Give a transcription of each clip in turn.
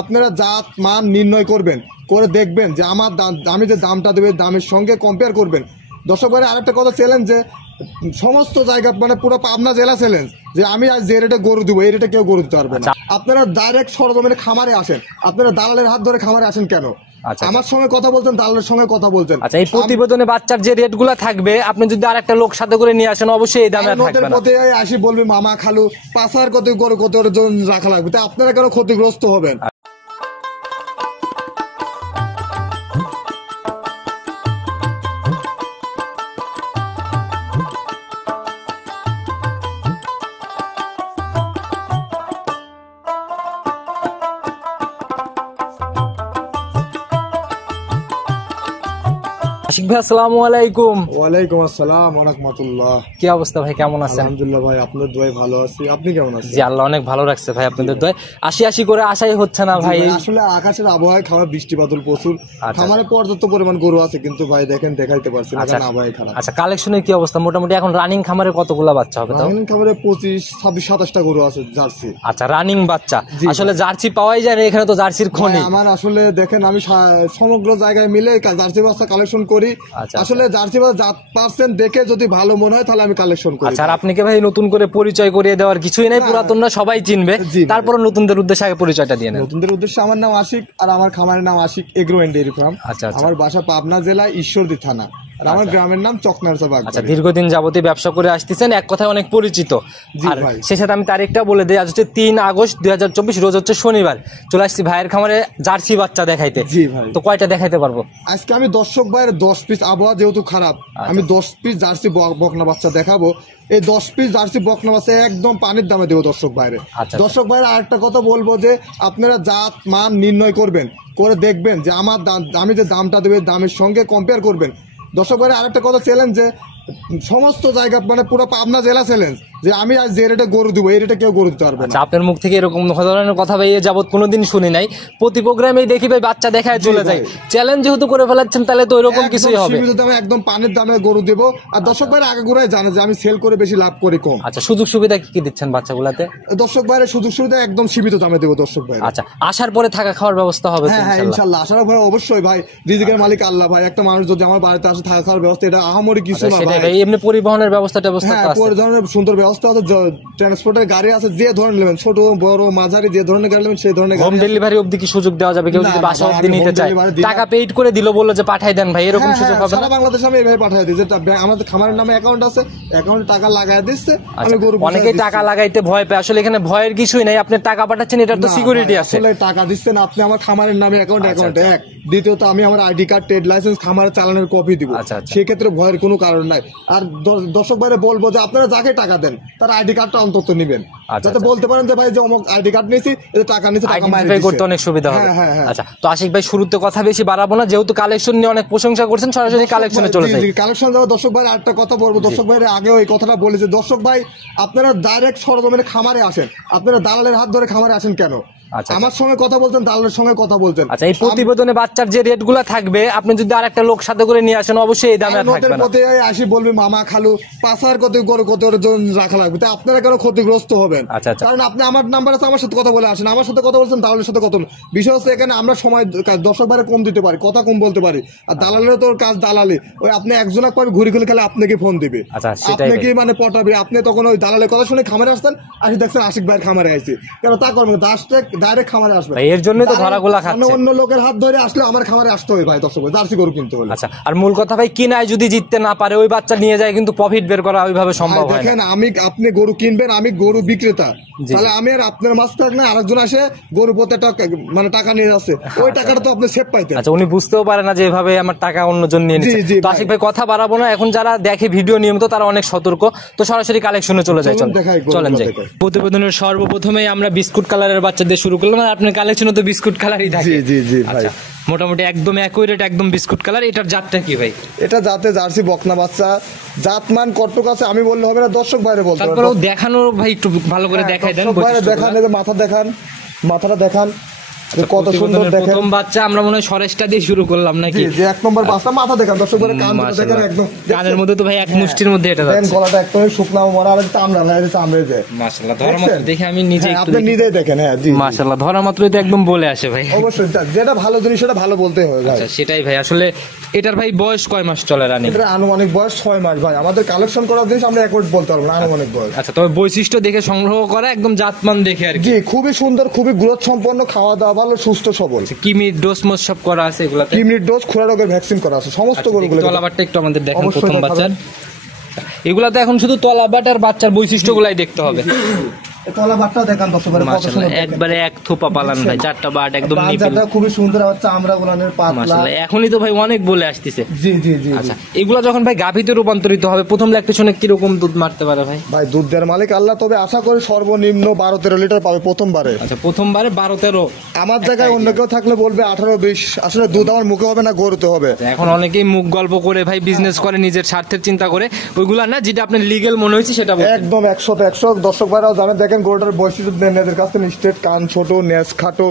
আপনারা জাত মান নির্ণয় করবেন, করে দেখবেন যে আমার আমি যে দামটা দেবে দামের সঙ্গে কম্পেয়ার করবেন। দর্শক ভাই আরেকটা কথা চ্যালেঞ্জ, যে সমস্ত জায়গা মানে পুরো পাবনা জেলা চ্যালেঞ্জ যে আমি আজ যে রেটে গরু দিব এই রেটে কেউ গরু দিতে পারবে না। আপনারা ডাইরেক্ট সরজমিনে খামারে আসেন, আপনারা দালালের হাত ধরে খামারে আসেন কেন? আমার সঙ্গে কথা বলছেন, দালালের সঙ্গে কথা বলছেন। আচ্ছা, এই প্রতিবেদনে বাচ্চার যে রেট গুলা থাকবে আপনি যদি আর একটা লোক সাথে করে নিয়ে আসেন অবশ্যই এই দামে থাকবে না। পথে আসি বলবি মামা খালু 5,000 কত গরু কত রাখা লাগবে, তাই আপনারা কেন ক্ষতিগ্রস্ত হবেন? আশিক ভাই আসসালামু আলাইকুম। ওয়ালাইকুম আসসালাম ওয়া রাহমাতুল্লাহ। কি অবস্থা ভাই, কেমন আছেন? আলহামদুলিল্লাহ ভাই, আপনাদের দোয়ায় ভালো আছি, আপনি কেমন আছেন? জি আল্লাহ অনেক ভালো রাখছে ভাই, আপনাদের দোয়ায়। আশি করে আশাই হচ্ছে না ভাই। আসলে আকাশের আবহাওয়ায় খারাপ, বৃষ্টি বাদল প্রচুর, খামারে পর্যাপ্ত পরিমাণ গরু আছে কিন্তু ভাই দেখেন দেখাইতে পারছি না, কারণ আবহাওয়া খারাপ। আচ্ছা, কালেকশনের কি অবস্থা? মোটামুটি এখন রানিং খামারে কতগুলা বাচ্চা হবে? তাও রানিং খামারে 25, 26, 27টা গরু আছে জার্সি। আচ্ছা, রানিং বাচ্চা। আসলে জার্সি পাওয়াই যায় না এখানে, তো জার্সির খনি। আমার আসলে দেখেন আমি সমগ্র জায়গায় মিলে জার্সি বাচ্চা কালেকশন করি। আসলে জার্সি বাচ্চা পার্সেন্ট দেখে যদি ভালো মনে হয় তাহলে আমি কালেকশন করি। আচ্ছা, আর আপনাকে ভাই নতুন করে পরিচয় করিয়ে দেওয়ার কিছুই নাই, পুরাতনরা সবাই চিনবে। তারপর নতুনদের উদ্দেশ্যে আগে পরিচয়টা দিয়ে নেন। নতুনদের উদ্দেশ্যে আমার নাম আশিক, আর আমার খামারের নাম Ashik agro and dairy farm. আমার বাসা পাবনা জেলা ঈশ্বরদী থানা, আর আমার গ্রামের নাম চকনারসা বাগ। আচ্ছা, দীর্ঘদিন যাবতীয় ব্যবসা করে আসতেছেন, এক কথায় অনেক পরিচিত। আর সেই সাথে আমি তারিখটা বলে দিই, আজ হচ্ছে 3 আগস্ট 2024, রোজ হচ্ছে শনিবার। চলে আসছি ভাইয়ের খামারে জার্সি বাচ্চা দেখাইতে। জি ভাই, তো কয়টা দেখাইতে পারবো আজকে? আমি দর্শক ভাইয়ের 10 পিস, আবহাওয়া যেহেতু খারাপ আমি 10 পিস জার্সি বকনা বাচ্চা দেখাবো। এই 10 পিস জার্সি বকনা বাচ্চা একদম পানির দামে দেবো দর্শক ভাইরে। দর্শক ভাইয়ের আরেকটা কথা বলবো, যে আপনারা জাত মান নির্ণয় করবেন, করে দেখবেন যে আমার আমি যে দামটা দেবে দামের সঙ্গে কম্পেয়ার করবেন। দর্শক ভাইয়ের আরেকটা কথা চ্যালেঞ্জ, যে সমস্ত জায়গা মানে পুরো পাবনা জেলা চ্যালেঞ্জ যে আমি আজ যে রেটে গরু দিব এই রেটে কেউ গরু দিতে পারবে না। আপনার মুখ থেকে এরকম ধরনের কথা ভাই যাবত কোনোদিন শুনি নাই। প্রতি প্রোগ্রামেই দেখি ভাই বাচ্চা দেখায় চলে যায়। চ্যালেঞ্জ যেহেতু করে ফেলাচ্ছেন তাহলে তো এরকম কিছুই হবে। সীমিত দামে একদম পানির দামে গরু দেব। আর দর্শক ভাইরা আগে ঘুরাই জানে যে আমি সেল করে বেশি লাভ করি কম। আচ্ছা, সুযোগ সুবিধা কি দিচ্ছেন বাচ্চাগুলাতে? দর্শক ভাইরা সুযোগ সুবিধা একদম সীমিত দামে দেবো দর্শক ভাই। আচ্ছা, আসার পরে থাকা খাওয়ার ব্যবস্থা হবে? হ্যাঁ ইনশাআল্লাহ, আসার পরে অবশ্যই ভাই, রিজিকের মালিক আল্লাহ ভাই। একটা মানুষ যদি আমার বাড়িতে আসে থাকা খাওয়ার ব্যবস্থা, এটা আহামরি কিছু না ভাই। এমনি পরিবহনের ব্যবস্থা আছে? হ্যাঁ, পরিবহনের সুন্দর ব্যবস্থা আছে, ট্রান্সপোর্টের গাড়ি আছে, যে ধরনের নেবেন, ছোট বড় মাঝারি যে ধরনের গাড়ি নেবেন সেই ধরনের। হোম ডেলিভারি অবধি কি সুযোগ দেওয়া যাবে? কেউ যদি বাসা অবধি নিতে চায়, টাকা পেইড করে দিল, বললো যে পাঠাই দেন ভাই, এরকম সুযোগ হবে? সারা বাংলাদেশে আমি এইভাবে পাঠাই দিই, যেটা আমাদের খামারের নামে অ্যাকাউন্ট আছে, অ্যাকাউন্টে টাকা লাগাই দিচ্ছে। আমি গরু অনেকেই টাকা লাগাইতে ভয় পায়, আসলে এখানে ভয়ের কিছুই নাই। আপনি টাকা পাঠাচ্ছেন, এটার তো সিকিউরিটি আছে। আসলে টাকা দিচ্ছেন আপনি আমার খামারের নামে অ্যাকাউন্টে এক, দ্বিতীয়ত আমি আমার আইডি কার্ড, ট্রেড লাইসেন্স, খামারের চালানের কপি দিব। সেক্ষেত্রে ভয়ের কোনো কারণ নাই। আর দর্শক ভাইরে বলবো যে আপনারা যাকে টাকা দেন তার আইডি কার্ডটা অন্তত নেবেন, যাতে বলতে পারেন যে ভাই যে অমুক আইডি কার্ড নিয়েছি, এতে টাকা নিয়েছি, টাকা মাইরে করতে অনেক সুবিধা হবে। আচ্ছা, তো আশিক ভাই শুরুতে কথা বেশি বাড়াবো না, যেহেতু কালেকশন নিয়ে অনেক প্রশংসা করছেন, সরাসরি কালেকশনে চলে যাই। কালেকশন যাওয়া দর্শক ভাই আরেকটা কথা বলবো, দর্শক ভাইয়ের আগে ওই কথাটা বলেছে। দর্শক ভাই আপনারা ডাইরেক্ট সরজমিনে খামারে আসেন, আপনারা দালালের হাত ধরে খামারে আসেন কেন? আমার সঙ্গে কথা বলছেন, দালালের সঙ্গে কথা বলছেন। আচ্ছা, এই প্রতিবেদনে বাচ্চার যে রেট গুলা থাকবে আপনি যদি আর একটা লোক সাথে করে নিয়ে আসেন অবশ্যই এই দামে থাকবে না। পথে আসি বলবি মামা খালু 5,000 কত গরু কত রাখা লাগবে, তাই আপনারা কেন ক্ষতিগ্রস্ত হবেন? কারণ আপনি আমার নাম্বার আছে, আমার সাথে কথা বলে আসেন, আমার সাথে কথা বলছেন, দালালের সাথে কথা। বিষয় হচ্ছে এখানে আমরা সময় দর্শক ভাইরে কম দিতে পারি, কথা কম বলতে পারি, আর দালালের তো কাজ দালালি। ওই আপনি একজনক পাবে ঘুরি ঘুরি খেলে আপনাকে ফোন দিবে, আপনাকে মানে পটাবে। আপনি তখন ওই দালালের কথা শুনে খামারে আসতেন, আসি দেখছেন আশিক ভাইয়ের খামারে আসছে কেন? তা করবেন ডাইরেক্ট খামারে আসবে। এর জন্যই তো ধরাগুলা খাচ্ছে। অন্য লোকের হাত ধরে আসলে আমার খামারে আসতে হয় ভাই দর্শক, জার্সি গরু কিনতে হলে। আচ্ছা, আর মূল কথা ভাই কিনায় যদি জিততে না পারে ওই বাচ্চা নিয়ে যায়, কিন্তু প্রফিট বের করা ওইভাবে সম্ভব হয় না। দেখেন আপনি গরু কিনবেন, আমি গরু বিক্রেতা, তাহলে আমি আর আপনার মাছ থাক না, আরেকজন আসে গরু প্রতি মানে টাকা নিয়ে যাচ্ছে, ওই টাকাটা তো আপনি সেভ পাইতেন। আচ্ছা, উনি বুঝতেও পারে না যে এভাবে আমার টাকা অন্যজন নিয়ে নিচ্ছে। তো আশিক ভাই কথা বাড়াবো না, এখন যারা দেখে ভিডিও নিয়মিত তারা অনেক সতর্ক, তো সরাসরি কালেকশনে চলে যায়। চলেন যাই। প্রতিবেদনের সর্বপ্রথমেই আমরা বিস্কুট কালারের বাচ্চা দিয়ে শুরু করলাম, আর আপনার কালেকশনে তো বিস্কুট কালারই থাকে। জি ভাই, মোটামুটি একদম অ্যাকুরেট, একদম বিস্কুট কালার। এটার জাতটা কি ভাই? এটা জাতে জার্সি বকনা বাচ্চা, জাতমান কটক আছে আমি বললে হবে না, দর্শক বাইরে বলতে হবে। তারপরেও দেখানো ভাই একটু ভালো করে দেখাই দেন। দেখান, মাথা দেখান, মাথাটা দেখান, কত সুন্দর দেখেন। প্রথম বাচ্চা আমরা মনে হয় সরেসটা দিয়ে শুরু করলাম নাকি? যে এক নম্বর বাচ্চা, মাথা দেখেন দর্শক ভাইরা, কান দেখেন একদম কানের মধ্যে তো ভাই এক মুষ্টির মধ্যে এটা যাচ্ছে। গলাটা একদম শুকনা মরা, আর চামড়া লাগে, চামড়ে যায় মাশাআল্লাহ। ধরা মাত্র দেখে আমি নিজে একটু আপনি নিজেই দেখেন। হ্যাঁ জি মাশাআল্লাহ, ধরা মাত্রই তো একদম বলে আসে ভাই। অবশ্যই যেটা ভালো জিনিস সেটা ভালো বলতেই হবে ভাই। আচ্ছা সেটাই ভাই। আসলে এটার ভাই বয়স কয় মাস চলে রানিং? এটা আনুমানিক বয়স 6 মাস ভাই। আমাদের কালেকশন করার জিনিস আমরা একবার বলতে পারবো না, আনুমানিক বয়স। আচ্ছা, তবে বৈশিষ্ট্য দেখে সংগ্রহ করা, একদম জাতমান দেখে আর কি। জি খুবই সুন্দর, খুবই গ্রোথ সম্পন্ন, খাওয়া দাওয়া ভালো, সুস্থ সবল। কিমি ডোজ মোজ সব করা আছে এগুলাতে? কিডনির ডোজ, খোরা রোগের ভ্যাকসিন করা আছে সমস্ত গরুগুলো। তলাবারটা একটু আমাদের দেখেন প্রথম বাচ্চার। এগুলাতে এখন শুধু তলাবাট আর বাচ্চার বৈশিষ্ট্যগুলাই দেখতে হবে। তলা বাটটা দেখান দর্শকদের, কত সুন্দর একবারে এক থোপা পালান ভাই, চারটা বাট একদম নিপিল। বাচ্চাটা খুবই সুন্দর, হচ্ছে আমরা গুলানের পাতলা। মাশাআল্লাহ, এখনই তো ভাই অনেক বলে আসতেছে। জি জি জি। আচ্ছা, এগুলা যখন ভাই গাভীতে রূপান্তরিত হবে, প্রথম ল্যাকটেশনে কি রকম দুধ মারতে পারে ভাই? ভাই দুধ দেওয়ার মালিক আল্লাহ, তবে আশা করি সর্বনিম্ন 12-13 লিটার পাবে প্রথমবারে। আচ্ছা, প্রথমবারে 12-13। আমার জায়গায় অন্য কেউ থাকলে বলবে 18-20। আসলে দুধ আমার মুখে হবে না, গরুতে হবে। এখন অনেকেই মুখ গল্প করে ভাই বিজনেস করে, নিজের স্বার্থের চিন্তা করে, ওইগুলা না, যেটা আপনার লিগ্যাল মনে হয়েছে সেটা বলছেন। একদম 100-100 দর্শক ভাইরাও জানে। দেখেন গরুটার বৈশিষ্ট্য এদের কাছে স্টেট, কান ছোট, নেস খাটো,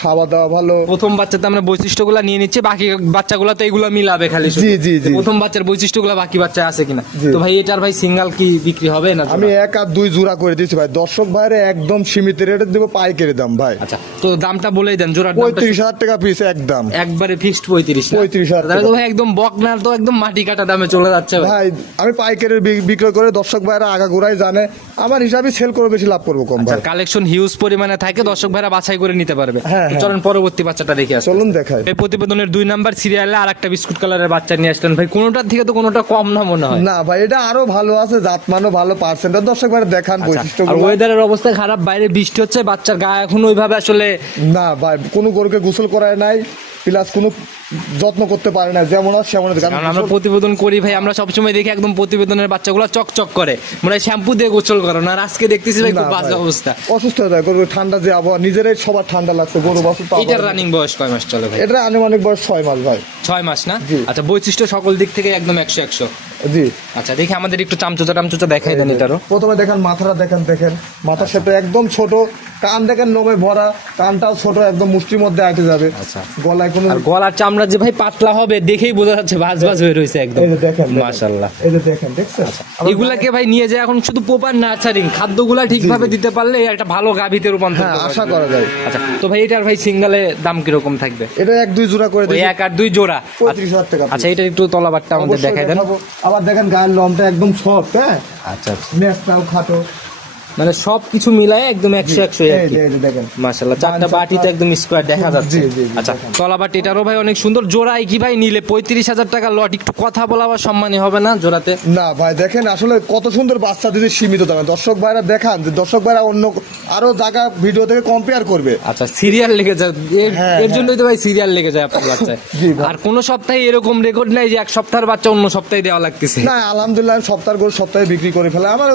খাওয়া দাওয়া ভালো। প্রথম বাচ্চাতে আমরা বৈশিষ্ট্যগুলো নিয়ে নিচ্ছি, বাকি বাচ্চাগুলো তো এগুলো মিলাবে খালি। জি জি জি। প্রথম বাচ্চার বৈশিষ্ট্যগুলো বাকি বাচ্চা আছে কিনা। তো ভাই এটার ভাই সিঙ্গেল কি বিক্রি হবে না? আমি 1 আর 2 জোড়া করে দিয়েছি ভাই। দর্শক ভাইরে একদম সীমিত রেটে দেবো, পাইকারি দাম ভাই। আচ্ছা, তো দামটা বলেই দেন। জোড়ার 35,000 টাকা পিস একদম, একবারে ফিক্সড 35,000। তাহলে তো ভাই একদম বকনার তো একদম মাটি কাটা দামে চলে যাচ্ছে ভাই। আমি পাইকারি বিক্রয় করে দর্শক ভাইরা আগাগোড়াই জানে, আমার হিসাবে সেল করে বেশি লাভ করবো কম ভাই। কালেকশন হিউজ পরিমাণে থাকে, দর্শক ভাইরা বাছাই করে নিতে পারবে। হ্যাঁ, চলেন পরবর্তী বাচ্চাটা দেখে আসি। চলুন দেখাই। এই প্রতিবেদনের 2 নাম্বার সিরিয়ালে আরেকটা বিস্কুট কালারের বাচ্চা নিয়ে আসলেন ভাই। কোনোটার থেকে তো কোনোটা কম না মনে হয়? না ভাই, এটা আরো ভালো আছে, জাতমানও ভালো, পার্সেন্ট। দর্শক ভাইরা দেখান বৈশিষ্ট্য। আর ওয়েদারের অবস্থা খারাপ, বাইরে বৃষ্টি হচ্ছে, বাচ্চার গা এখন ওইভাবে আসলে না ভাই, কোনো গরুকে গোসল করায় নাই, প্লাস কোনো যত্ন করতে পারে না, যেমন আছে সেমন। কারণ আমরা প্রতিবেদন করি ভাই, আমরা সবসময় দেখি একদম প্রতিবেদনের বাচ্চাগুলো চকচক করে, মানে শ্যাম্পু দিয়ে গোসল করে না। আর আজকে দেখতেছি ভাই খুব বাজে অবস্থা, অসুস্থ হয়ে যায় গরু। ঠান্ডা যে আবহাওয়া, নিজেরাই সবার ঠান্ডা লাগছে গরু বাছুর। এটার রানিং বয়স কয় মাস চলে ভাই? এটা আনুমানিক বয়স 6 মাস ভাই। 6 মাস না? আচ্ছা, বৈশিষ্ট্য সকল দিক থেকে একদম 100-100। জি। আচ্ছা, দেখি আমাদের একটু চামচুচা দেখাই দেন এটারও। প্রথমে দেখেন মাথাটা দেখেন, মাথার শেপটা একদম ছোট, কান দেখেন লোমে ভরা, কানটাও ছোট, একদম মুষ্টির মধ্যে আটে যাবে। আচ্ছা, গলায় কোনো, আর গলার চামড়া যে ভাই পাতলা হবে, দেখেই বোঝা যাচ্ছে ভাঁজ হয়ে রয়েছে একদম। এই যে দেখেন মাশাআল্লাহ, এই যে দেখেন, দেখছেন? এগুলাকে ভাই নিয়ে যায় এখন শুধু প্রপার নার্সারিং, খাদ্যগুলা ঠিকভাবে দিতে পারলে একটা ভালো গাভীতে রূপান্তর আশা করা যায়। আচ্ছা, তো ভাই এটার ভাই সিঙ্গেলে দাম কিরকম থাকবে? এটা 1-2 জোড়া করে দিই। 1 আর 2 জোড়া 35,000 টাকা। আচ্ছা, এটা একটু তলাবারটা আমাদের দেখাই দেন। আবার দেখেন গায়ের লমটা একদম সফট। হ্যাঁ, আচ্ছা, নেকটাও খাটো, মানে সবকিছু মিলায় একদম 100-100। দেখেন মাশাআল্লাহ, চারটা বাটি তো একদম স্কয়ার দেখা যাচ্ছে। আচ্ছা, তলা বাটি এটারও ভাই অনেক সুন্দর। জোড়ায় কি ভাই নিলে 35,000 টাকা লট, একটু কথা বলা বা সম্মানী হবে না জোড়াতে? না ভাই, দেখেন আসলে কত সুন্দর বাচ্চা দিতে সীমিত দামে। দর্শক ভাইরা দেখান, দর্শক ভাইরা অন্য আরো জায়গা ভিডিও থেকে কম্পেয়ার করবে। আচ্ছা, সিরিয়াল লেগে যায়, এর জন্যই তো ভাই সিরিয়াল লেগে যায় আপনার বাচ্চায়। আর কোন সপ্তাহে এরকম রেকর্ড নাই যে এক সপ্তাহের বাচ্চা অন্য সপ্তাহে দেওয়া লাগতেছে। না, আলহামদুলিল্লাহ সপ্তাহের গরু সপ্তাহে বিক্রি করে ফেলে। আমার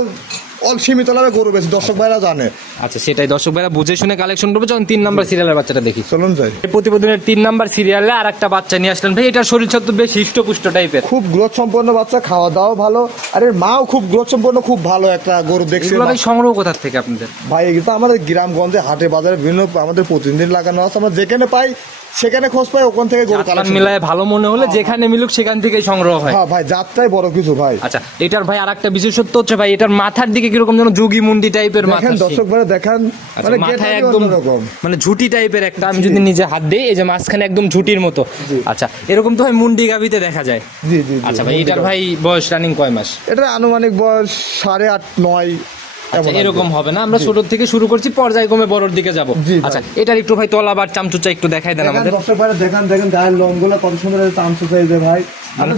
সীমিত লাভে গরু বেশি, দর্শক ভাইরা জানে। আচ্ছা, সেটাই দর্শক ভাইরা বুঝে শুনে কালেকশন করবে। যখন 3 নাম্বার সিরিয়ালের বাচ্চাটা দেখি, চলুন যাই। প্রতিবেদনের 3 নাম্বার সিরিয়ালে আর একটা বাচ্চা নিয়ে আসলেন ভাই। এটার শরীর ছাত্র বেশ হৃষ্টপুষ্ট টাইপের, খুব গ্রোথ সম্পন্ন বাচ্চা, খাওয়া দাওয়া ভালো, আর এর মাও খুব গ্রোথ সম্পন্ন, খুব ভালো একটা গরু দেখছি ভাই। সংগ্রহ কোথা থেকে আপনাদের ভাই? এগুলো আমাদের গ্রামগঞ্জে, হাটে বাজারে বিভিন্ন আমাদের প্রতিদিন লাগানো আছে। আমরা যেখানে পাই সেখানে খোঁজ পাই, ওখান থেকে গরু কালেকশন মিলায় ভালো মনে হলে যেখানে মিলুক সেখান থেকেই সংগ্রহ হয়। হ্যাঁ ভাই, যাত্রাই বড় কিছু ভাই। আচ্ছা, এটার ভাই আরেকটা বিশেষত্ব হচ্ছে ভাই, এটার মাথার দিকে কিরকম যেন যোগী মুন্ডি টাইপের মাথা। দেখেন দর্শক ভাই, দেখেন মানে মাথায় একদম মানে ঝুটি টাইপের একটা। আমি যদি নিজে হাত দিই, এই যে মাঝখানে একদম ঝুটির মতো। আচ্ছা, এরকম তো ভাই মুন্ডি গাভিতে দেখা যায়। জি জি। আচ্ছা ভাই, এটার ভাই বয়স রানিং কয় মাস? এটা আনুমানিক বয়স 8.5-9 এরকম হবে না। আমরা ছোট থেকে শুরু করছি, পর্যায়ক্রমে বড়র দিকে যাব। আচ্ছা, এটার একটু ভাই তলাবার চামচুচা একটু দেখাই দেন আমাদের। দেখেন গায়ের লোমগুলো কত সুন্দর চামচুচা, এই যে ভাই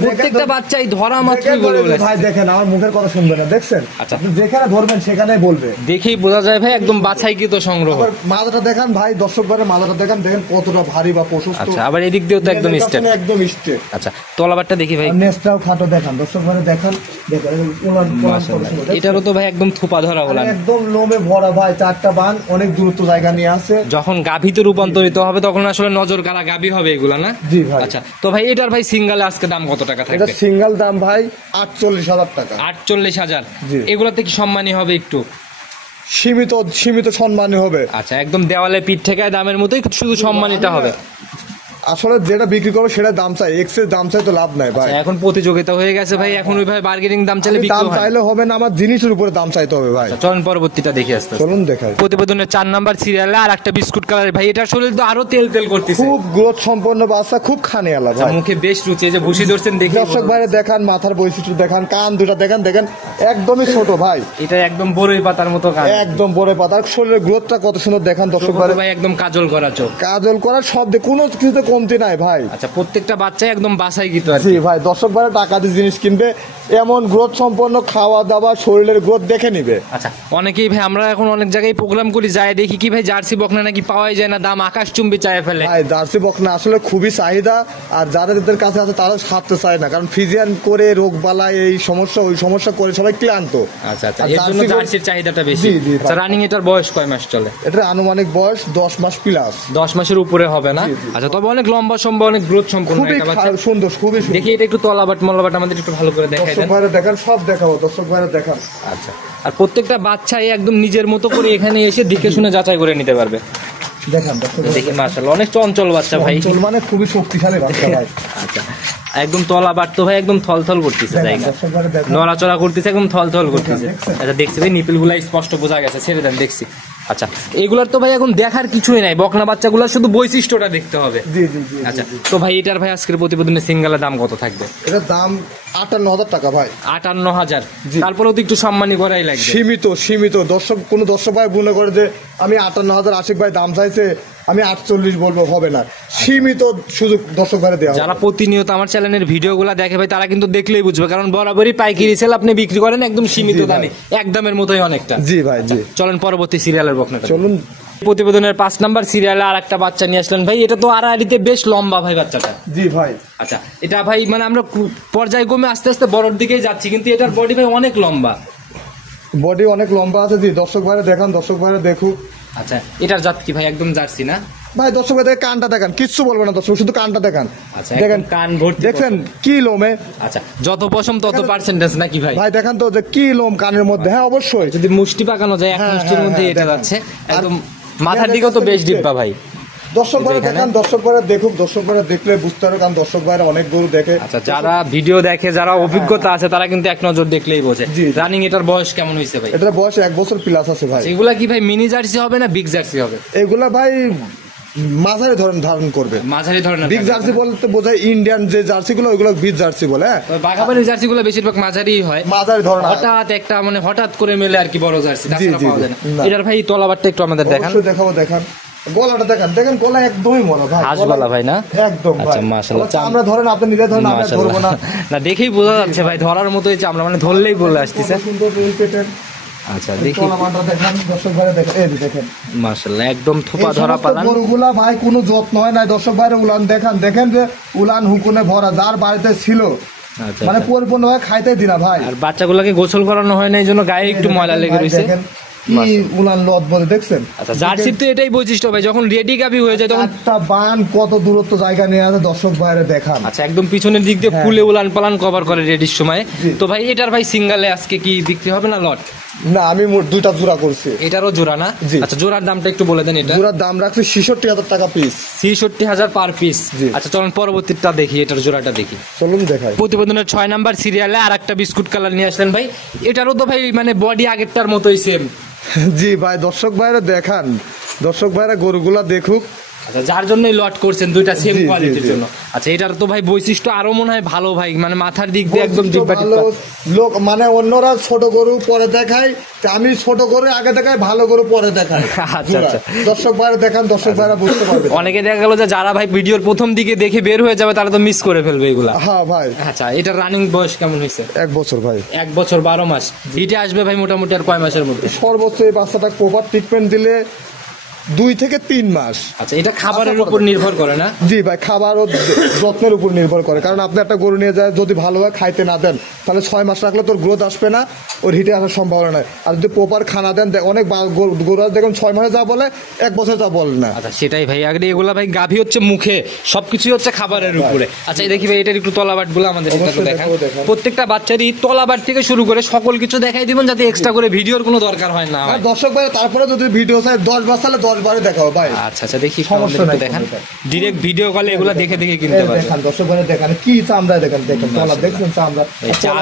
প্রত্যেকটা বাচ্চাই ধরা মাত্রই বলে ভাই। দেখেন আমার মুখের কথা শুনবে না, দেখছেন? আচ্ছা, যেখানে ধরবেন সেখানেই বলবে, দেখেই বোঝা যায় ভাই একদম বাছাইকৃত সংগ্রহ। মাথাটা দেখেন ভাই, দর্শক ভাই মাথাটা দেখেন কতটা ভারী বা প্রশস্ত। আচ্ছা, আবার এদিক দিয়েও তো একদম স্ট্রেট, একদম স্ট্রেট। আচ্ছা, তলাবারটা দেখি ভাই। নেসটাও খাটো দেখেন, দর্শক ভাই দেখেন। এটারও তো ভাই একদম থোপা ধরা বলা, একদম লোমে ভরা ভাই, 4টা বান, অনেক দূরত্ব জায়গা নিয়ে আছে। যখন গাভীতে রূপান্তরিত হবে তখন আসলে নজর কাড়া গাভী হবে এগুলা, না? জি ভাই। আচ্ছা, তো ভাই এটার ভাই সিঙ্গেলে আজকে দাম কত টাকা থাকবে? এটা সিঙ্গেল দাম ভাই 48,000 টাকা। 48,000। এগুলাতে কি সম্মানী হবে একটু? সীমিত সম্মানই হবে। আচ্ছা, একদম দেওয়ালে পিঠ থেকে দামের মতোই, শুধু সম্মানিত হবে। আসলে যেটা বিক্রি করবো সেটা দাম চাই, এক্সেস দাম চাই তো লাভ নাই ভাই। এখন প্রতিযোগিতা হয়ে গেছে ভাই, এখন ওইভাবে বার্গেনিং দাম চাইলে দাম চাইলে হবে না, আমার জিনিসের উপরে দাম চাইতে হবে ভাই। চলুন পরবর্তীটা দেখে আসতে। চলুন দেখাই। প্রতিবেদনের 4 নাম্বার সিরিয়ালে আর একটা বিস্কুট কালার ভাই, এটার শরীর তো আরো তেল তেল করতেছে, খুব গ্রোথ সম্পন্ন বাচ্চা, খুব খানিয়ালা ভাই, মুখে বেশ রুচি, যে ভুসি ধরছেন দেখি। দর্শক ভাই দেখান, মাথার বৈশিষ্ট্য দেখান, কান দুটা দেখেন, একদমই ছোট ভাই, এটা একদম বড়ই পাতার মতো কান, একদম বড় পাতা। শরীরের গ্রোথটা কত সুন্দর দেখান দর্শক ভাই, একদম কাজল করা চোখ, কাজল করা শব্দে কোনো কিছুতে কমতি নাই ভাই। আচ্ছা, প্রত্যেকটা বাচ্চা একদম বাছাই গীত আর জি ভাই, দর্শক ভাই টাকা দিয়ে জিনিস কিনবে, এমন গ্রোথ সম্পন্ন খাওয়া দাওয়া শরীরের গ্রোথ দেখে নিবে। আচ্ছা, অনেকেই ভাই আমরা এখন অনেক জায়গায় প্রোগ্রাম করি, যায় দেখি কি ভাই জার্সি বকনা নাকি পাওয়াই যায় না, দাম আকাশ চুম্বি চায় ফেলে। ভাই জার্সি বকনা আসলে খুবই চাহিদা, আর যাদের কাছে আছে তারা ছাড়তে চায় না, কারণ ফিজিয়ান করে রোগ বালা এই সমস্যা ওই সমস্যা করে সবাই ক্লান্ত। আচ্ছা আচ্ছা, এর জন্য জার্সির চাহিদাটা বেশি। আচ্ছা, রানিং এটার বয়স কয় মাস চলে? এটার আনুমানিক বয়স 10 মাস প্লাস। 10 মাসের উপরে হবে না? আচ্ছা, তবে অনেক লম্বা সম্ভব, অনেক গ্রোথ সম্পন্ন, খুবই সুন্দর, খুবই সুন্দর। দেখি এটা একটু তলাবাট মলাবাট আমাদের একটু ভালো করে দেখাই দেন। দর্শক ভাইরা দেখান, সব দেখাবো দর্শক ভাইরা দেখান। আচ্ছা, আর প্রত্যেকটা বাচ্চাই একদম নিজের মতো করে এখানে এসে দেখে শুনে যাচাই করে নিতে পারবে। দেখান দেখি, মাশাআল্লাহ অনেক চঞ্চল বাচ্চা ভাই, মানে খুবই শক্তিশালী বাচ্চা ভাই। আচ্ছা, একদম তলা বাট তো ভাই একদম থলথল করতেছে, জায়গা নড়াচড়া করতেছে, একদম থলথল করতেছে। আচ্ছা, দেখছি ভাই নিপিল গুলা স্পষ্ট বোঝা গেছে, ছেড়ে দেন দেখছি। আচ্ছা, এগুলার তো ভাই এখন দেখার কিছুই নাই, বকনা বাচ্চাগুলোর শুধু বৈশিষ্ট্যটা দেখতে হবে। জি জি জি। আচ্ছা, তো ভাই এটার ভাই আজকের প্রতিবেদনে সিঙ্গেলের দাম কত থাকবে? এটার দাম 58,000 টাকা ভাই। 58,000? তারপরেও তো একটু সম্মানী করাই লাগবে। সীমিত কোন দর্শক ভাই মনে করে যে আমি 58,000 আশিক ভাই দাম চাইছে আমি 48 বলবো, হবে না, সীমিত সুযোগ দর্শক ভাই দেওয়া। যারা প্রতিনিয়ত আমার চ্যানেলের ভিডিওগুলো দেখে ভাই, তারা কিন্তু দেখলেই বুঝবে, কারণ বরাবরই পাইকারি সেল আপনি বিক্রি করেন একদম সীমিত দামে, একদমের মতোই অনেকটা। জি ভাই জি। চলেন পরবর্তী সিরিয়ালের বকনাটা চলুন। প্রতিবেদনের 5 নাম্বার সিরিয়ালে আর একটা বাচ্চা নিয়ে আসলেন ভাই, এটা তো আড়াআড়িতে বেশ লম্বা ভাই বাচ্চাটা। জি ভাই। আচ্ছা, এটা ভাই মানে আমরা পর্যায়ক্রমে আস্তে আস্তে বড়র দিকেই যাচ্ছি, কিন্তু এটার বডি ভাই অনেক লম্বা, বডি অনেক লম্বা আছে। জি, দর্শক ভাইরা দেখান, দর্শক ভাইরা দেখুক। আচ্ছা, এটার জাত কি ভাই? একদম জার্সি না ভাই? দর্শক ভাই কানটা দেখান, কিচ্ছু বলবো না দর্শক, শুধু কানটা দেখান। আচ্ছা, দেখেন কান ভর্তি, দেখছেন কি লোমে। আচ্ছা, যত পশম তত পার্সেন্টেজ নাকি ভাই? ভাই দেখান তো যে কি লোম কানের মধ্যে। হ্যাঁ অবশ্যই, যদি মুষ্টি পাকানো যায়, এক মুষ্টির মধ্যে এটা যাচ্ছে একদম। মাথার দিকেও তো বেশ ডিব্বা ভাই। দর্শক ভাইরা দেখান, দর্শক ভাইরা দেখুক, দর্শক ভাইরা দেখলে বুঝতে পারবে, কারণ দর্শক ভাইরা অনেক গরু দেখে। আচ্ছা, যারা ভিডিও দেখে, যারা অভিজ্ঞতা আছে, তারা কিন্তু এক নজর দেখলেই বোঝে। রানিং এটার বয়স কেমন হয়েছে ভাই? এটার বয়স 1 বছর প্লাস আছে ভাই। এগুলা কি ভাই মিনি জার্সি হবে না বিগ জার্সি হবে? এগুলা ভাই মাঝারি ধারণ করবে। মাঝারি ধরনের বিগ জার্সি বলতে বোঝায় ইন্ডিয়ান যে জার্সি গুলো, ওইগুলো বিগ জার্সি বলে। বাঘাবাড়ির জার্সি গুলো বেশিরভাগ মাঝারি হয়, মাঝারি ধরনের। হঠাৎ একটা মানে হঠাৎ করে মেলে আর কি বড় জার্সি, জি জি। এটার ভাই তলাবারটা একটু আমাদের দেখান। দেখাবো, দেখান গলাটা দেখান, দেখেন গলা একদমই মরা ভাই, হাঁসগলা ভাই না? একদম ভাই। আচ্ছা, মাশাআল্লাহ। আমরা ধরেন, আপনি নিজে ধরেন, আমরা ধরবো না। না, দেখেই বোঝা যাচ্ছে ভাই, ধরার মতোই চামড়া, মানে ধরলেই বলে আসতেছে। সুন্দর রেল পেটের। আচ্ছা, দেখি দেখেন দর্শক ভাইরা দেখেন, এই দেখেন মাশাআল্লাহ একদম থোপা ধরা পালান। গরুগুলা ভাই কোনো যত্ন হয় না। দর্শক ভাইরা উলান দেখান, দেখেন যে উলান হুকুনে ভরা, যার বাড়িতে ছিল আচ্ছা, মানে পরিপূর্ণ ভাবে খাইতে দিনা ভাই। আর বাচ্চাগুলোকে গোসল করানো হয় না, এই জন্য গায়ে একটু ময়লা লেগে রয়েছে। কি উলান লত বলে দেখছেন। আচ্ছা, জার্সির তো এটাই বৈশিষ্ট্য ভাই, যখন রেডি গাবি হয়ে যায় তখন একটা বান কত দূরত্ব জায়গা নিয়ে আছে দর্শক ভাইরা দেখান। আচ্ছা, একদম পিছনের দিক দিয়ে ফুলে উলান পালান কভার করে রেডির সময়। তো ভাই এটার ভাই সিঙ্গেলে আজকে কি বিক্রি হবে না লট? না, আমি দুইটা জোড়া করছি। এটারও জোড়া না? আচ্ছা, জোড়ার দামটা একটু বলে দেন। এটা জোড়ার দাম রাখছি 66,000 টাকা পিস। 66,000 per piece. আচ্ছা, চলুন পরবর্তীটা দেখি, এটার জোড়াটা দেখি। চলুন দেখাই। প্রতিবেদনের 6 নাম্বার সিরিয়ালে আর একটা বিস্কুট কালার নিয়ে আসলেন ভাই, এটারও তো ভাই মানে বডি আগেরটার মতোই সেম। জি ভাই, দর্শক ভাইরা দেখান, দর্শক ভাইরা গরুগুলা দেখুক। আচ্ছা, যার জন্যই লট করছেন দুইটা সেম কোয়ালিটির জন্য। আচ্ছা, এটার তো ভাই বৈশিষ্ট্য আরো মনে হয় ভালো ভাই, মানে মাথার দিক দিয়ে একদম ডিব্বা টিব্বা। লোক মানে অন্যরা ছোট গরু পরে দেখায়, আমি ছোট গরু আগে দেখাই, ভালো গরু পরে দেখাই। আচ্ছা আচ্ছা, দর্শক ভাইরা দেখান, দর্শক ভাইরা বুঝতে পারবে। অনেকে দেখা গেল যে যারা ভাই ভিডিওর প্রথম দিকে দেখে বের হয়ে যাবে, তারা তো মিস করে ফেলবে এগুলা। হ্যাঁ ভাই। আচ্ছা, এটার রানিং বয়স কেমন হয়েছে? 1 বছর ভাই। 1 বছর 12 মাস। হিটে আসবে ভাই মোটামুটি আর কয় মাসের মধ্যে? সর্বোচ্চ এই বাচ্চাটা প্রপার ট্রিটমেন্ট দিলে 2 থেকে 3 মাস। আচ্ছা, এটা খাবারের উপর নির্ভর করে না? জি ভাই, খাবার ও যত্নের উপর নির্ভর করে। কারণ আপনি একটা গরু নিয়ে যায়, যদি ভালোভাবে খাইতে না দেন তাহলে 6 মাস রাখলে তোর গ্রোথ আসবে না, ওর হিটে আসার সম্ভাবনা নাই। আর যদি প্রপার খানা দেন, অনেক গরু দেখুন 6 মাসে যা বলে 1 বছর যা বলে না। আচ্ছা, সেটাই ভাই। আগে এগুলা ভাই গাভী হচ্ছে মুখে, সবকিছুই হচ্ছে খাবারের উপরে। আচ্ছা, এই দেখি ভাই, এটার একটু তলাবাট গুলো আমাদের দেখেন। প্রত্যেকটা বাচ্চারই তলাবাট থেকে শুরু করে সকল কিছু দেখাই দিবেন, যাতে এক্সট্রা করে ভিডিওর কোনো দরকার হয় না। দর্শক ভাই তারপরে যদি ভিডিও চাই 10 বার তাহলে 10 বারে দেখাও ভাই। আচ্ছা আচ্ছা, দেখি সমস্যা নাই, দেখেন ডিরেক্ট ভিডিও কলে এগুলা দেখে দেখে কিনতে পারবেন। দেখেন দর্শক ভাই, দেখেন কি চামড়া, দেখেন তলা দেখছেন চামড়া,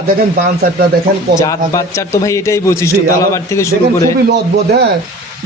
দেখেন বানসারটা দেখেন। জাত বাচ্চার তো ভাই এটাই বৈশিষ্ট্য, তলাবাট থেকে শুরু করে খুবই লদবদ। হ্যাঁ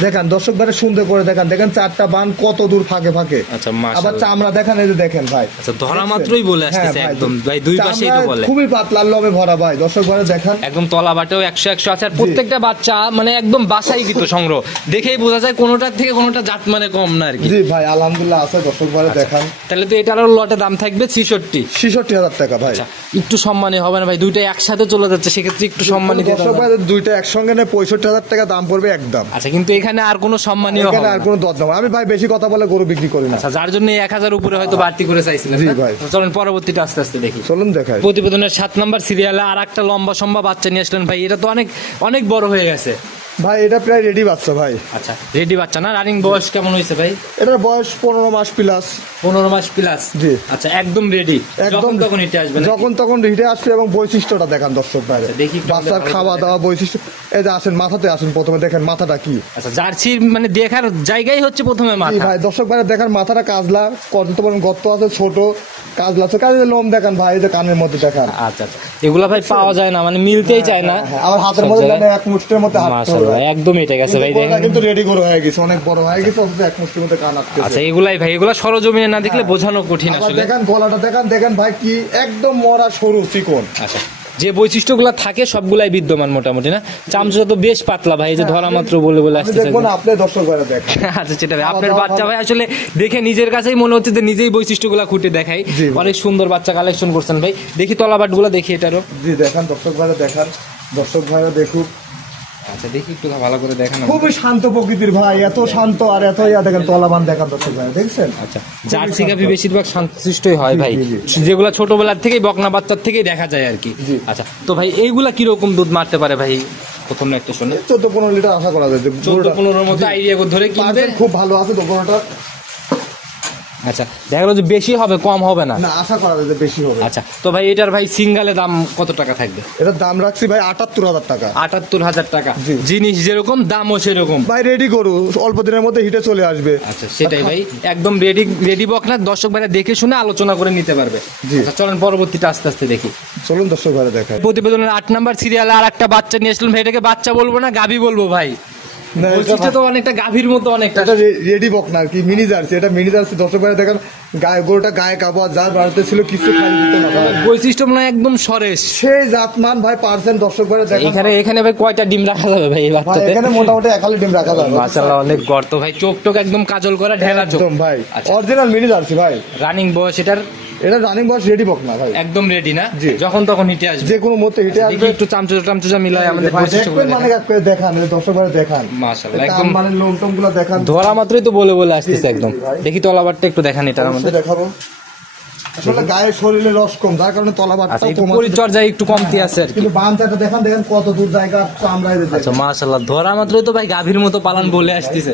দেখেন দর্শক ভাই, সুন্দর করে দেখেন, দেখেন 4টা বান কত দূর ফাঁকে ফাঁকে। আচ্ছা, আবার চামড়া দেখেন, এই যে দেখেন ভাই। আচ্ছা, ধরা মাত্রই বলে আসতেছে একদম ভাই, দুই পাশেই তো বলে। খুবই পাতলা লবে ভরা ভাই, দর্শক ভাই দেখেন একদম তলাবাটেও 100 আছে। আর প্রত্যেকটা বাচ্চা মানে একদম বাছাইকৃত সংগ্রহ, দেখেই বোঝা যায় কোনোটার থেকে কোনোটা জাত মানে কম না আর কি। জি ভাই, আলহামদুলিল্লাহ আছে দর্শক ভাই দেখেন। তাহলে তো এটারও লটে দাম থাকবে 66,000 টাকা ভাই। একটু সম্মানী হবে না ভাই? দুইটা একসাথে চলে যাচ্ছে, সেক্ষেত্রে একটু সম্মানী দর্শক ভাই, দুইটা একসঙ্গে নেই 65,000 টাকা দাম পড়বে একদম। আচ্ছা, কিন্তু এখানে আর কোনো সম্মানীয় হবে না, আর কোনো দরদাম। আমি ভাই বেশি কথা বলে গরু বিক্রি করি না। আচ্ছা, যার জন্য 1,000 উপরে হয়তো বাড়তি করে চাইছিলেন। জি ভাই, চলুন পরবর্তীটা আস্তে আস্তে দেখি। চলুন দেখাই। প্রতিবেদনের 7 নম্বর সিরিয়ালে আর একটা লম্বা সম্বা বাচ্চা নিয়ে আসলেন ভাই। এটা তো অনেক অনেক বড় হয়ে গেছে ভাই, এটা প্রায় রেডি বাচ্চা ভাই। আচ্ছা, রেডি বাচ্চা না? রানিং বয়স কেমন হয়েছে ভাই? এটার বয়স 15 মাস প্লাস। 15 মাস প্লাস? জি। আচ্ছা, একদম রেডি, যখন তখন হিটে আসবে? যখন তখন হিটে আসবে। এবং বৈশিষ্ট্যটা দেখান দর্শক ভাই, দেখি বাচ্চার খাওয়া দাওয়া বৈশিষ্ট্য। এই যে আসেন, মাথাতে আসেন, প্রথমে দেখেন মাথাটা কি। আচ্ছা, জার্সির মানে দেখার জায়গায় হচ্ছে প্রথমে মাথা। ভাই দর্শক ভাই দেখেন, মাথাটা কাজলা, কত বড় গর্ত আছে, ছোট কাজলা আছে, কাজের লোম দেখেন ভাই, এই যে কানের মধ্যে দেখেন। আচ্ছা আচ্ছা, এগুলা ভাই পাওয়া যায় না, মানে মিলতেই চায় না। আমার হাতের মধ্যে এক মুষ্টির মধ্যে হাত, মাশাআল্লাহ একদম এটা গেছে ভাই। দেখেন কিন্তু রেডি করে হয়ে গেছে, অনেক বড় হয়ে গেছে, এক মুষ্টির মধ্যে কান আটকে। আচ্ছা, এগুলাই ভাই, এগুলা সরজমিনে না দেখলে বোঝানো কঠিন আসলে। দেখেন গলাটা দেখেন, দেখেন ভাই কি একদম মরা সরু চিকন। আচ্ছা, যে বৈশিষ্ট্যগুলো থাকে সবগুলাই বিদ্যমান মোটামুটি না? চামচা তো বেশ পাতলা ভাই, যে ধরা মাত্র বলে বলে আসছে। দেখুন আপনি দর্শক ভাই দেখেন। আচ্ছা, সেটা ভাই আপনার বাচ্চা ভাই আসলে দেখে নিজের কাছেই মনে হচ্ছে যে নিজেই বৈশিষ্ট্যগুলো খুঁটে দেখাই। অনেক সুন্দর বাচ্চা কালেকশন করছেন ভাই। দেখি তলাবাটগুলো দেখি এটারও। জি দেখেন দর্শক ভাই দেখান, দর্শক ভাইরা দেখুক। আচ্ছা, দেখি একটু ভালো করে দেখেন। খুবই শান্ত প্রকৃতির ভাই, এত শান্ত আর এত দেখেন তলাবান দেখান দর্শক ভাই, দেখছেন? আচ্ছা, জার্সি গাভী বেশিরভাগ শান্তশিষ্টই হয় ভাই, যেগুলো ছোটবেলার থেকেই বকনা বাচ্চার থেকেই দেখা যায় আর কি। আচ্ছা, তো ভাই এইগুলা কিরকম দুধ মারতে পারে ভাই? প্রথম একটা শুনে 14-15 লিটার আশা করা যায়। 14-15 মতো আইডিয়া ধরে কিনবে, খুব ভালো আছে দোকানটা। আচ্ছা, দেখা গেল যে বেশি হবে, কম হবে না? না, আশা করা যায় যে বেশি হবে। আচ্ছা, তো ভাই এটার ভাই সিঙ্গালে দাম কত টাকা থাকবে? এটার দাম রাখছি ভাই 78,000 টাকা। 78,000 টাকা। জিনিস যেরকম দামও সেরকম ভাই, রেডি করু, অল্প দিনের মধ্যে হিটে চলে আসবে। আচ্ছা, সেটাই ভাই, একদম রেডি বকনা, দর্শক ভাইরা দেখে শুনে আলোচনা করে নিতে পারবে। আচ্ছা, চলেন পরবর্তীটা আস্তে আস্তে দেখি। চলুন দর্শক ভাইরা দেখায়। প্রতিবেদনের 8 নম্বর সিরিয়ালে আর একটা বাচ্চা নিয়ে আসলাম ভাই। এটাকে বাচ্চা বলবো না, গাভী বলবো ভাই? বৈশিষ্ট্য তো অনেকটা গাভীর মতো, অনেকটা রেডি বকনা আর কি, মিনি জার্সি। এটা মিনি জার্সি দর্শক ভাইরা দেখেন, গায়ে গরুটা গায়ে কাবুয়া, যার বাড়িতে ছিল কিছু খাই দিত না ভাই। বৈশিষ্ট্য মানে একদম সরেশ, সেই জাতমান ভাই পার্সেন্ট। দর্শক ভাইরা দেখেন, এখানে ভাই কয়টা ডিম রাখা যাবে ভাই এই বাচ্চাতে? এখানে মোটামুটি 1 ডিম রাখা যাবে। মাশাআল্লাহ, অনেক গর্ত ভাই, চোখ টোক একদম কাজল করা ঢেলা চোখ ভাই। অরিজিনাল মিনি জার্সি ভাই। রানিং বয়স এটার? এটা রানিং বয়স রেডি বকনা ভাই, একদম রেডি না? যখন তখন হিটে আসবে, যে কোনো মুহূর্তে হিটে আসবে। একটু চামচুজা মিলাই আমাদের বৈশিষ্ট্যগুলো মানে দেখান দর্শক ভাইরা দেখান। মাশাআল্লাহ, একদম মানে লোমটমগুলো দেখান, ধরা মাত্রই তো বলে আসতেছে একদম। দেখি তলাবারটা একটু দেখান এটার আমাদের। দেখাবো। আসলে গায়ে শরীরে রস কম, যার কারণে তলাবারটা একটু পরিচর্যায় একটু কমতি আছে আর কি। কিন্তু বানচাটা দেখেন, দেখেন কত দূর জায়গা চামড়ায় দিতে। আচ্ছা, মাশাআল্লাহ, ধরা মাত্রই তো ভাই গাভীর মতো পালন বলে আসতেছে।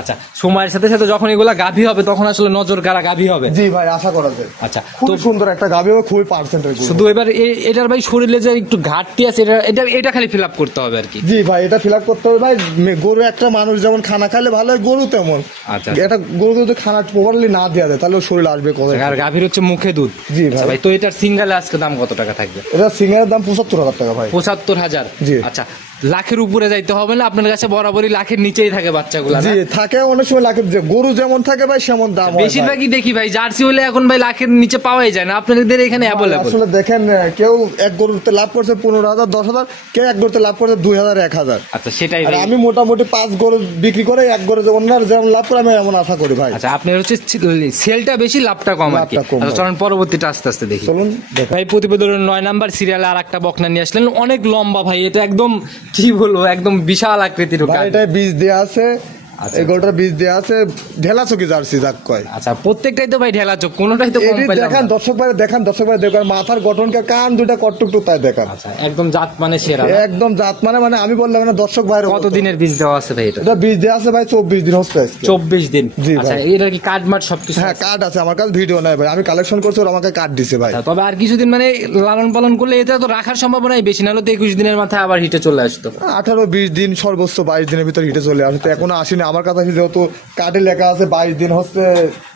আচ্ছা, সময়ের সাথে সাথে যখন এগুলা গাভী হবে তখন আসলে নজর কারা গাভী হবে। জি ভাই, আশা করা যায়। আচ্ছা, খুব সুন্দর একটা গাভী হবে, খুবই পার্সেন্টেজ। শুধু এবার এটার ভাই শরীরে যে একটু ঘাটতি আছে, এটা খালি ফিল আপ করতে হবে আর কি। জি ভাই, এটা ফিল আপ করতে হবে ভাই। গরু একটা মানুষ যেমন খানা খাইলে ভালো হয়, গরু তেমন। আচ্ছা, এটা গরু যদি খানা প্রপারলি না দেওয়া যায় তাহলে শরীর আসবে কোথায়? আর গাভীর হচ্ছে মুখে দুধ। জি ভাই। তো এটার সিঙ্গেলে আজকে দাম কত টাকা থাকবে? এটা সিঙ্গারের দাম 75,000 টাকা ভাই। 75,000? জি। আচ্ছা, লাখের উপরে যাইতে হবে না আপনার কাছে? বরাবরই লাখের নিচেই থাকে বাচ্চাগুলো? জি, থাকে অনেক সময় লাখের, গরু যেমন থাকে ভাই সেমন দাম। বেশিরভাগই দেখি ভাই জার্সি হলে এখন ভাই লাখের নিচে পাওয়াই যায় না, আপনাদের এখানে অ্যাভেলেবল। আসলে দেখেন, কেউ এক গরুতে লাভ করছে 15,000, 10,000, কেউ এক গরুতে লাভ করছে 2,000, 1,000। আচ্ছা, সেটাই আর আমি মোটামুটি 5 গরু বিক্রি করে এক গরু অন্যার যেমন লাভ করে আমি এমন আশা করি ভাই। আচ্ছা, আপনার হচ্ছে সেলটা বেশি, লাভটা কম আর কি। আচ্ছা, চলুন পরবর্তীটা আস্তে আস্তে দেখি। চলুন ভাই, প্রতিবেদনের 9 নাম্বার সিরিয়ালে আর একটা বকনা নিয়ে আসলেন, অনেক লম্বা ভাই। এটা একদম কি বলবো, একদম বিশাল আকৃতির। এটা বীজ দেওয়া আছে, এই গরুটার বীজ দেওয়া আছে ঢেলা চকি জার্সি যাক কয়। আচ্ছা, প্রত্যেকটাই তো ভাই ঢেলা চোখ, কোনোটাই তো কম পাইলাম দেখেন না। দর্শক ভাই দেখেন মাথার গঠনকে কান দুটা কটটুক তাই দেখেন। আচ্ছা, একদম জাত মানে সেরা, একদম জাত মানে আমি বললাম না দর্শক ভাই। কত দিনের বীজ দেওয়া আছে ভাই? এটা বীজ দেওয়া আছে ভাই 24 দিন হচ্ছে। 24 দিন। জি আচ্ছা, ভাই। এটা কি কার্ড মার্ট সবকিছু? হ্যাঁ কার্ড আছে আমার কাছে, ভিডিও নাই ভাই, আমি কালেকশন করছি ওরা আমাকে কার্ড দিছে ভাই। তবে আর কিছুদিন মানে লালন পালন করলে এটা তো রাখার সম্ভাবনাই বেশি, না হলে তো 21 দিনের মাথায় আবার হিটে চলে আসতো। 18-20 দিন সর্বোচ্চ 22 দিনের ভিতর হিটে চলে আসে। এখনো আসেনি আমার কাছে, যেহেতু কার্ডে লেখা আছে 22 দিন হচ্ছে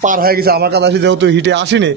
পার হয়ে গেছে, আমার কাছে যেহেতু হিটে আসেনি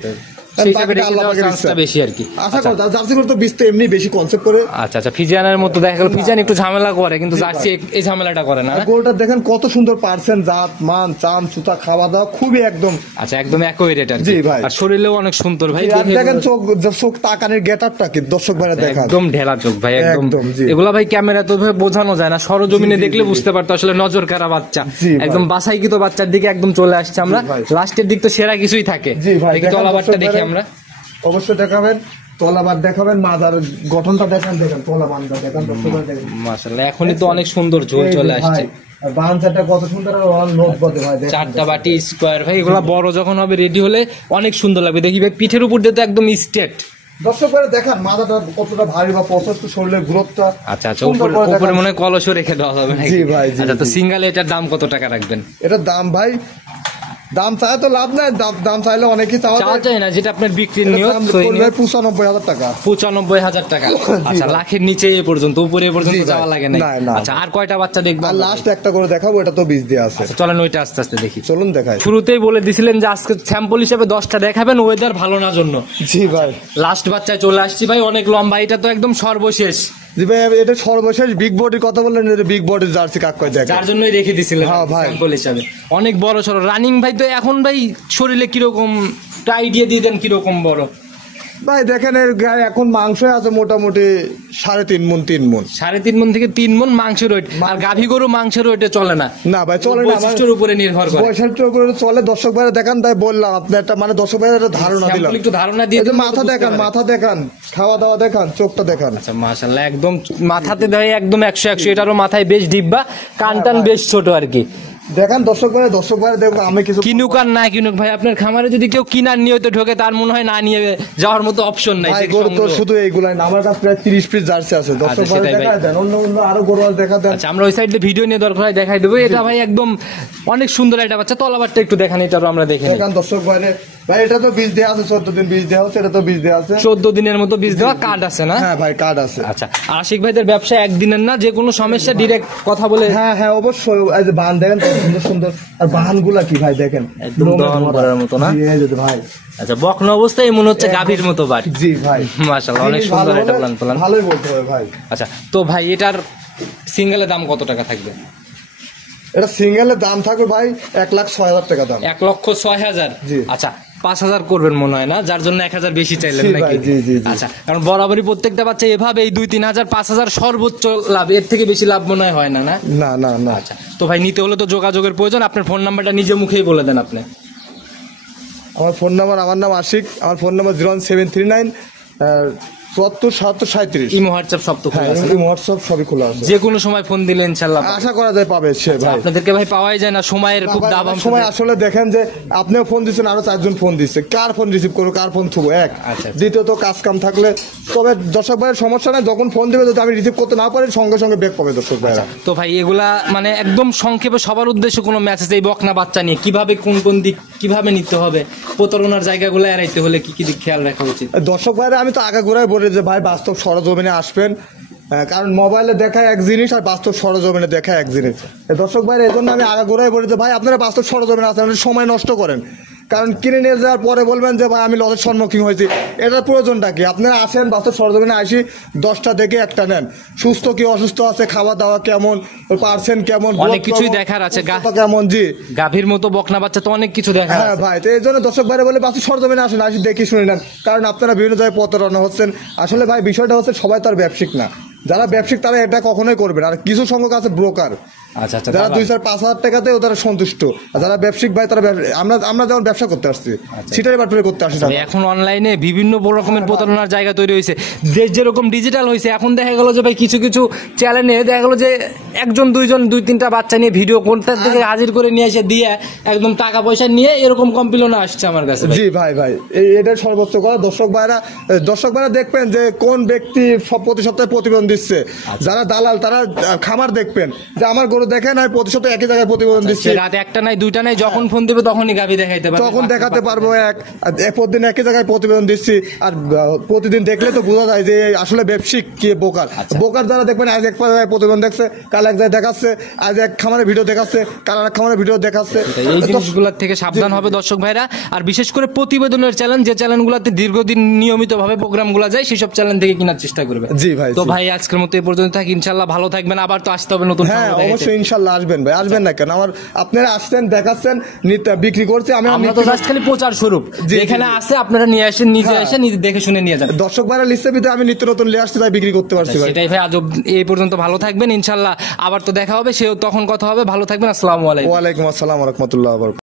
বেশি আর কি। আশা করি জার্সি গরু তো বীজ তো এমনি বেশি কনসেপ্ট করে। আচ্ছা, ফিজিয়ানের মতো দেখা গেল ফিজিয়ান একটু ঝামেলা করে, কিন্তু জার্সি এই ঝামেলাটা করে না। গরুটা দেখেন কত সুন্দর পার্সেন্ট, জাত মান চাম চুতা খাওয়া দাওয়া খুবই একদম। আচ্ছা, একদম অ্যাকুরেট আর কি। জি ভাই। আর শরীরেও অনেক সুন্দর ভাই, দেখেন চোখ তাকানের গেটআপটা কি দর্শক ভাইরা দেখেন, একদম ঢেলা চোখ ভাই, একদম। এগুলা ভাই ক্যামেরা তো ভাই বোঝানো যায় না, সরজমিনে দেখলে বুঝতে পারতো আসলে নজর কারা বাচ্চা। একদম বাছাইকৃত বাচ্চার দিকে একদম চলে আসছে আমরা। লাস্টের দিক তো সেরা কিছুই থাকে। দেখি তলাবারটা দেখি আমরা। অবশ্যই দেখাবেন, তলাবার দেখাবেন, মাজার গঠনটা দেখেন তলাবানটা দেখেন। মাশাআল্লাহ, এখনই তো অনেক সুন্দর ঝোল চলে আসছে। বানচাটা কত সুন্দর, আর লোক বদে ভাই চারটা বাটি স্কয়ার ভাই, এগুলা বড় যখন হবে রেডি হলে অনেক সুন্দর লাগবে। দেখি ভাই পিঠের উপর দিয়ে তো একদম স্ট্রেট। দর্শক ভাই দেখান মাথাটা কতটা ভারী বা প্রশস্ত, শরীরের গ্রোথটা। আচ্ছা, উপরে মনে হয় কলসও রেখে দেওয়া হবে নাকি? জি ভাই। আচ্ছা, তো সিঙ্গেল এটার দাম কত টাকা রাখবেন? এটার দাম ভাই, দাম চাই তো লাভ নাই, দাম চাইলে অনেকই চাওয়া যায় না, যেটা আপনার বিক্রির নিয়ত 95,000 টাকা। 95,000 টাকা। আচ্ছা, লাখের নিচে এ পর্যন্ত, উপরে এ পর্যন্ত যাওয়া লাগে না। আচ্ছা, আর কয়টা বাচ্চা দেখবো? আর লাস্ট একটা করে দেখাবো, এটা তো বীজ দেওয়া আছে। চলেন ওইটা আস্তে আস্তে দেখি। চলুন দেখাই। শুরুতেই বলে দিছিলেন যে আজকে স্যাম্পল হিসেবে 10টা দেখাবেন, ওয়েদার ভালো না জন্য। জি ভাই। লাস্ট বাচ্চায় চলে আসছি ভাই, অনেক লম্বা, এটা তো একদম সর্বশেষ। জি ভাই, এটা সর্বশেষ বিগ বডির কথা বললেন, বিগ বডির জার্সি কাক কয় দেখেন, যার জন্যই রেখে দিছিলেন ভাই স্যাম্পল হিসেবে। অনেক বড় সরো রানিং ভাই। তো এখন ভাই শরীরে কিরকম আইডিয়া দিয়ে দেন, কিরকম বড় ভাই? দেখেন এর গায়ে এখন মাংস আছে মোটামুটি 3.5 মণ 3 মণ। 3.5 মণ থেকে 3 মণ মাংসের ওয়েট। আর গাভী গরু মাংসের ওয়েটে চলে না। না ভাই চলে না, বৈশিষ্ট্যের উপরে নির্ভর করে। বৈশিষ্ট্যের উপরে চলে। দর্শক ভাইরা দেখান, তাই বললাম আপনি একটা মানে দর্শক ভাইরা একটা ধারণা দিলাম। একটু ধারণা দিয়ে মাথা দেখান, খাওয়া দাওয়া দেখান, চোখটা দেখান। আচ্ছা, মাশাআল্লাহ, একদম মাথাতে দেয় একদম 100 এটারও মাথায় বেশ ডিব্বা, কানটান বেশ ছোট আর কি। দেখেন দর্শক ভাই দেখুন, আমি কিছু কিনুক আর না কিনুক ভাই, আপনার খামারে যদি কেউ কিনার নিয়ে তো ঢোকে, তার মনে হয় না নিয়ে যাওয়ার মতো অপশন নাই। গরু তো শুধু এইগুলাই না, আমার কাছে প্রায় 30 পিস জার্সি আছে। দর্শক ভাই দেখা দেন, অন্য আরো গরু দেখা দেন। আচ্ছা, আমরা ওই সাইডে ভিডিও নিয়ে দরকার হয় দেখাই দেবো। এটা ভাই একদম অনেক সুন্দর একটা বাচ্চা। তলাবারটা একটু দেখান, এটারও আমরা দেখে দেখেন দর্শক ভাই। ভাই এটা তো বীজ দেওয়া আছে, 14 দিন বীজ দেওয়া আছে। এটা তো বীজ দেওয়া আছে 14 দিনের মতো বীজ দেওয়া, কার্ড আছে না? হ্যাঁ ভাই, কার্ড আছে। আচ্ছা, আশিক ভাইদের ব্যবসা একদিনের না, যে কোনো সমস্যা ডিরেক্ট কথা বলে। হ্যাঁ অবশ্যই। এই যে বাহান দেখেন সুন্দর সুন্দর, আর বাহানগুলা কি ভাই দেখেন, একদম দহন করার মতো না? ভাই। আচ্ছা, বকনা অবস্থায় মনে হচ্ছে গাভীর মতো বাট। জি ভাই, মাশাআল্লাহ, অনেক সুন্দর এটা প্লান। ভালোই বলতে হবে ভাই। আচ্ছা, তো ভাই এটার সিঙ্গেলের দাম কত টাকা থাকবে? এটা সিঙ্গেলের দাম থাকবে ভাই 1,06,000 টাকা দাম। 1,06,000। আচ্ছা, 5,000 করবেন মনে হয় না, যার জন্য 1,000 বেশি চাইলেন নাকি? আচ্ছা, কারণ বরাবরই প্রত্যেকটা বাচ্চা এভাবে 2-3,000 5,000 সর্বোচ্চ লাভ, এর থেকে বেশি লাভ মনে হয় না। না। আচ্ছা, তো ভাই নিতে হলে তো যোগাযোগের প্রয়োজন। আপনার ফোন নাম্বারটা নিজে মুখেই বলে দেন আপনি। আমার ফোন নাম্বার, আমার নাম আশিক, আমার ফোন নাম্বার 01739 74 77 37। ইমো হোয়াটসঅ্যাপ সব তো খোলা আছে? ইমো হোয়াটসঅ্যাপ সবই খোলা আছে। যে কোনো সময় ফোন দিলে ইনশাআল্লাহ আশা করা যায় পাবে সে ভাই। আপনাদেরকে ভাই পাওয়াই যায় না, সময়ের খুব দাম। সময় আসলে দেখেন যে আপনিও ফোন দিচ্ছেন, আরো 4 জন ফোন দিচ্ছে, কার ফোন রিসিভ করবো, কার ফোন থুবো এক। দ্বিতীয়ত কাজ কাম থাকলে, তবে দর্শক ভাইয়ের সমস্যা নাই, যখন ফোন দিবে যদি আমি রিসিভ করতে না পারি সঙ্গে সঙ্গে ব্যাক পাবে দর্শক ভাইরা। তো ভাই এগুলা মানে একদম সংক্ষেপে সবার উদ্দেশ্যে কোনো মেসেজ, এই বকনা বাচ্চা নিয়ে কিভাবে কোন দিক কিভাবে নিতে হবে, প্রতারণার জায়গাগুলো এড়াইতে হলে কি কি দিক খেয়াল রাখা উচিত? দর্শক ভাইরা আমি তো আগে ঘুরাই বলি যে ভাই বাস্তব সরজমিনে আসবেন, কারণ মোবাইলে দেখায় এক জিনিস আর বাস্তব সরজমিনে দেখায় এক জিনিস। দর্শক ভাইরা এই জন্য আমি আগে ঘুরাই বলি যে ভাই আপনারা বাস্তব সরজমিনে আসেন, সময় নষ্ট করেন, কারণ কিনে নিয়ে যাওয়ার পরে বলবেন যে ভাই আমি লসের সম্মুখীন হয়েছি। এটার প্রয়োজনটা কি? আপনারা আসেন বাস্তব সরজমিনে, আসি 10টা দেখে একটা নেন, সুস্থ কি অসুস্থ আছে, খাওয়া দাওয়া কেমন, পার্সেন্ট কেমন, অনেক কিছুই দেখার আছে, কেমন। জি, গাভীর মতো বকনা বাচ্চা তো অনেক কিছু দেখা। হ্যাঁ ভাই, তো এই জন্য দর্শক ভাইরা বলে বাস্তব সরজমিনে আসেন, আসি দেখি শুনে নেন, কারণ আপনারা বিভিন্ন জায়গায় প্রতারণা হচ্ছেন। আসলে ভাই বিষয়টা হচ্ছে সবাই তো আর ব্যবসায়িক না, যারা ব্যবসায়িক তারা এটা কখনোই করবে না। আর কিছু সংখ্যক আছে ব্রোকার, আচ্ছা আচ্ছা, যারা 2-4-5 হাজার টাকাতে তারা সন্তুষ্ট, আর যারা ব্যবসায়িক ভাই তারা আমরা যেমন ব্যবসা করতে আসছি, সেটাই বাটপারি করতে আসছি। এখন অনলাইনে বিভিন্ন বড় রকমের প্রতারণার জায়গা তৈরি হয়েছে, দেশ যেরকম ডিজিটাল হয়েছে, এখন দেখা গেল যে ভাই কিছু কিছু চ্যানেলে দেখা গেল যে একজন দুইজন 2-3টা বাচ্চা নিয়ে ভিডিও কোনটার থেকে হাজির করে নিয়ে এসে দিয়ে একদম টাকা পয়সা নিয়ে এরকম কমপ্লেন আসছে আমার কাছে। জি ভাই এটা সর্বোচ্চ কথা। দর্শক ভাইরা দেখবেন যে কোন ব্যক্তি প্রতি সপ্তাহে প্রতিবেদন দিচ্ছে। যারা দালাল তারা খামার দেখবেন যে আমার গরু দেখেন আর প্রতি সপ্তাহে একই জায়গায় প্রতিবেদন দিচ্ছে, রাত 1টা নাই 2টা নাই, যখন ফোন দিবে তখনই গাভী দেখাইতে পারবে, তখন দেখাতে পারবো। প্রতিদিন একই জায়গায় প্রতিবেদন দিচ্ছি, আর প্রতিদিন দেখলে তো বোঝা যায় যে আসলে ব্যবসায়িক কি বোকার। বোকার যারা দেখবেন আজ এক জায়গায় প্রতিবেদন দেখছে, কাল এক জায়গায় দেখাচ্ছে, আজ এক খামারের ভিডিও দেখাচ্ছে, কাল এক খামারের ভিডিও দেখাচ্ছে। এই জিনিসগুলোর থেকে সাবধান হবে দর্শক ভাইরা। আর বিশেষ করে প্রতিবেদনের চ্যানেল, যে চ্যানেলগুলোতে দীর্ঘদিন নিয়মিতভাবে প্রোগ্রামগুলো যায়, সেই সব চ্যানেল থেকে কেনার চেষ্টা করবে। জি ভাই। তো ভাই আজকের মতো এই পর্যন্ত থাকি, ইনশাআল্লাহ ভালো থাকবেন, আবার তো আসতে হবে নতুন। হ্যাঁ অবশ্যই ইনশাআল্লাহ আসবেন ভাই, আসবেন না কেন? আপনারা আসছেন, দেখাচ্ছেন, বিক্রি করছে, আমরা তো জাস্ট খালি প্রচার স্বরূপ এখানে আছে, আপনারা নিয়ে আসেন, নিজে এসে নিজে দেখে শুনে নিয়ে যান। দর্শক ভাইরা লিস্টের ভিতরে আমি নিত্য নতুন নিয়ে আসছি, তাই বিক্রি করতে পারছি ভাই। সেটাই ভাই, আজ এই পর্যন্ত ভালো থাকবেন, ইনশাআল্লাহ আবার তো দেখা হবে, সেও তখন কথা হবে। ভালো থাকবেন, আসসালামু আলাইকুম। ওয়ালাইকুম আসসালাম ওয়া রাহমাতুল্লাহি ওয়া বারাকাতুহু।